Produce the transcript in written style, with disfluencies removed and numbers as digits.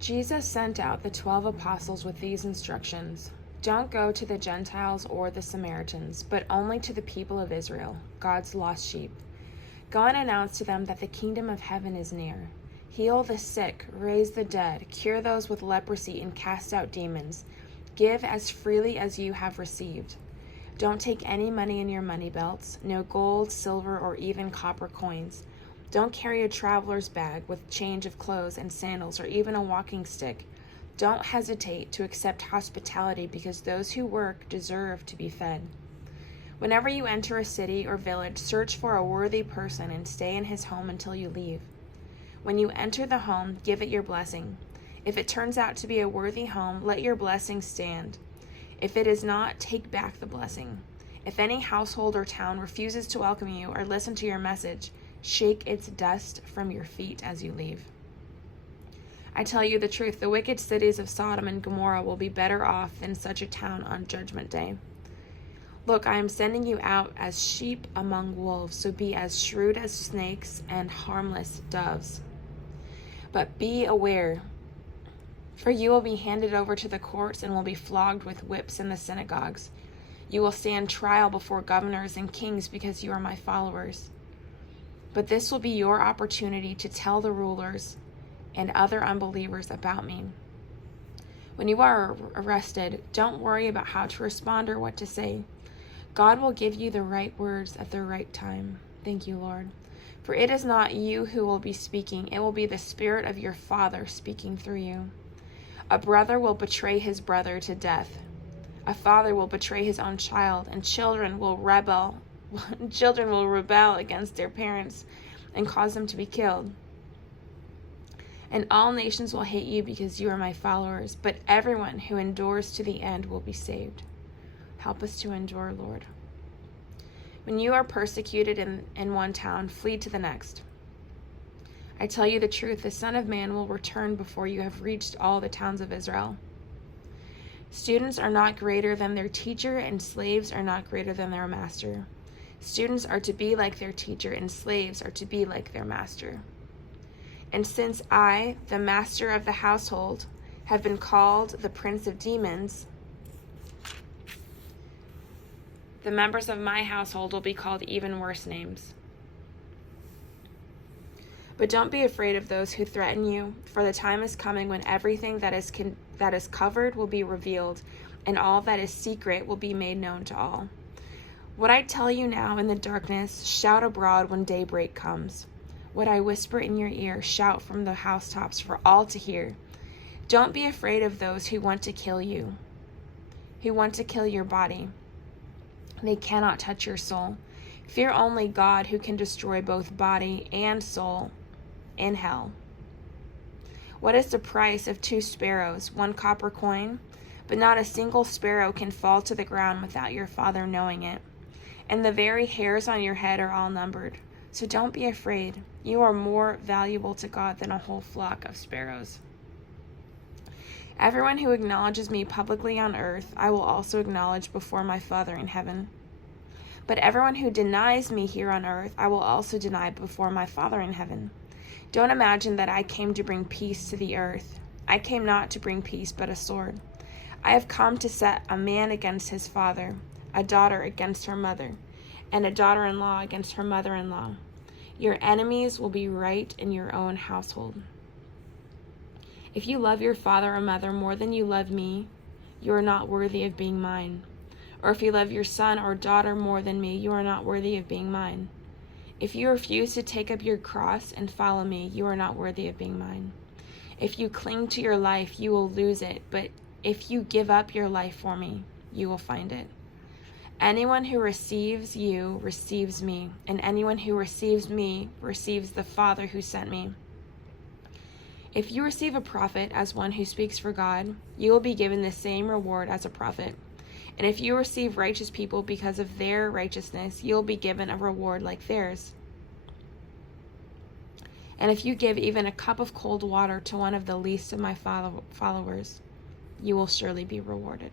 Jesus sent out the 12 apostles with these instructions. Don't go to the Gentiles or the Samaritans, but only to the people of Israel, God's lost sheep. Go and announce to them that the kingdom of heaven is near. Heal the sick, raise the dead, cure those with leprosy, and cast out demons. Give as freely as you have received. Don't take any money in your money belts, no gold, silver, or even copper coins. Don't carry a traveler's bag with change of clothes and sandals or even a walking stick. Don't hesitate to accept hospitality because those who work deserve to be fed. Whenever you enter a city or village, search for a worthy person and stay in his home until you leave. When you enter the home, give it your blessing. If it turns out to be a worthy home, let your blessing stand. If it is not, take back the blessing. If any household or town refuses to welcome you or listen to your message, shake its dust from your feet as you leave. I tell you the truth, the wicked cities of Sodom and Gomorrah will be better off than such a town on Judgment Day. Look, I am sending you out as sheep among wolves, so be as shrewd as snakes and harmless doves. But be aware, for you will be handed over to the courts and will be flogged with whips in the synagogues. You will stand trial before governors and kings because you are my followers. But this will be your opportunity to tell the rulers and other unbelievers about me. When you are arrested, don't worry about how to respond or what to say. God will give you the right words at the right time. Thank you, Lord. For it is not you who will be speaking, it will be the Spirit of your Father speaking through you. A brother will betray his brother to death. A father will betray his own child, and children will rebel against their parents and cause them to be killed. And all nations will hate you because you are my followers, but everyone who endures to the end will be saved. Help us to endure, Lord. When you are persecuted in one town, flee to the next. I tell you the truth, the Son of Man will return before you have reached all the towns of Israel. Students are not greater than their teacher, and slaves are not greater than their master. Students are to be like their teacher, and slaves are to be like their master. And since I, the master of the household, have been called the prince of demons, the members of my household will be called even worse names. But don't be afraid of those who threaten you, for the time is coming when everything that is covered will be revealed, and all that is secret will be made known to all. What I tell you now in the darkness, shout abroad when daybreak comes. What I whisper in your ear, shout from the housetops for all to hear. Don't be afraid of those who want to kill you, who want to kill your body. They cannot touch your soul. Fear only God, who can destroy both body and soul in hell. What is the price of 2 sparrows, 1 copper coin? But not a single sparrow can fall to the ground without your Father knowing it. And the very hairs on your head are all numbered. So don't be afraid. You are more valuable to God than a whole flock of sparrows. Everyone who acknowledges me publicly on earth, I will also acknowledge before my Father in heaven. But everyone who denies me here on earth, I will also deny before my Father in heaven. Don't imagine that I came to bring peace to the earth. I came not to bring peace, but a sword. I have come to set a man against his father, a daughter against her mother, and a daughter-in-law against her mother-in-law. Your enemies will be right in your own household. If you love your father or mother more than you love me, you are not worthy of being mine. Or if you love your son or daughter more than me, you are not worthy of being mine. If you refuse to take up your cross and follow me, you are not worthy of being mine. If you cling to your life, you will lose it, but if you give up your life for me, you will find it. Anyone who receives you receives me, and anyone who receives me receives the Father who sent me. If you receive a prophet as one who speaks for God, you will be given the same reward as a prophet. And if you receive righteous people because of their righteousness, you'll be given a reward like theirs. And if you give even a cup of cold water to one of the least of my followers, you will surely be rewarded.